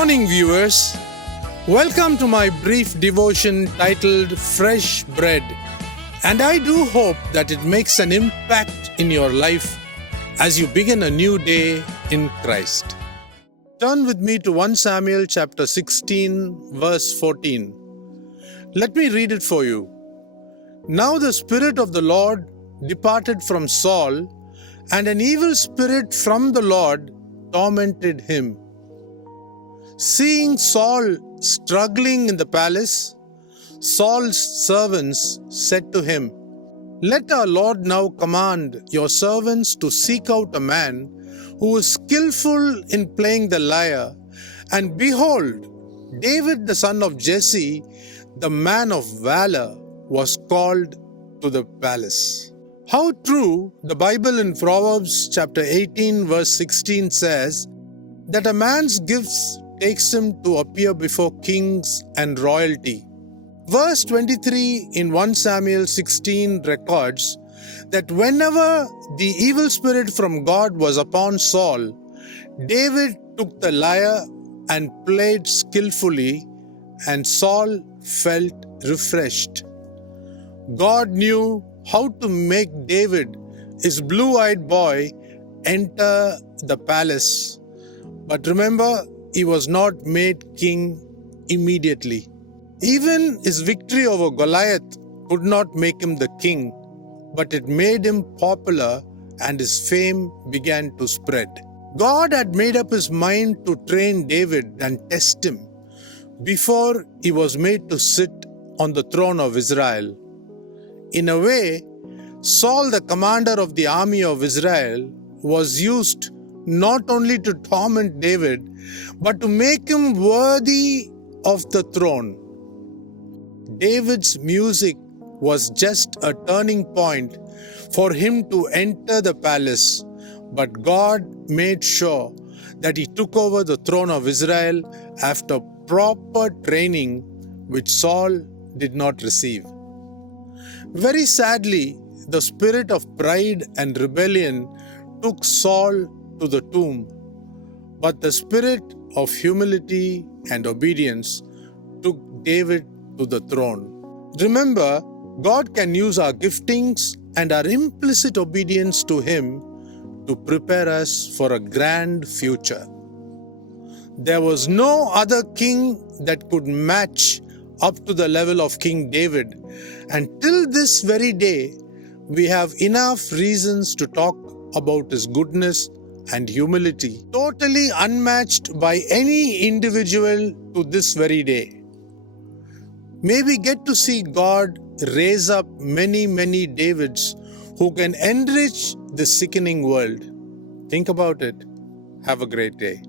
morning, viewers. Welcome to my brief devotion titled Fresh Bread. And I do hope that it makes an impact in your life as you begin a new day in Christ. Turn with me to 1 Samuel chapter 16, verse 14. Let me read it for you. Now the Spirit of the Lord departed from Saul, and an evil spirit from the Lord tormented him. Seeing Saul struggling in the palace, Saul's servants said to him, "Let our Lord now command your servants to seek out a man who is skillful in playing the lyre. And behold, David the son of Jesse, the man of valor, was called to the palace." How true the Bible in Proverbs chapter 18 verse 16 says that a man's gifts takes him to appear before kings and royalty. Verse 23 in 1 Samuel 16 records that whenever the evil spirit from God was upon Saul, David took the lyre and played skillfully, and Saul felt refreshed. God knew how to make David, his blue-eyed boy, enter the palace. But remember, he was not made king immediately. Even his victory over Goliath could not make him the king, but it made him popular and his fame began to spread. God had made up his mind to train David and test him before he was made to sit on the throne of Israel. In a way, Saul, the commander of the army of Israel, was used not only to torment David, but to make him worthy of the throne. David's music was just a turning point for him to enter the palace, but God made sure that he took over the throne of Israel after proper training, which Saul did not receive. Very sadly, the spirit of pride and rebellion took Saul to the tomb, but the spirit of humility and obedience took David to the throne. Remember, God can use our giftings and our implicit obedience to Him to prepare us for a grand future. There was no other king that could match up to the level of King David, and till this very day, we have enough reasons to talk about his goodness and humility, totally unmatched by any individual to this very day. May we get to see God raise up many Davids who can enrich this sickening world. Think about it. Have a great day.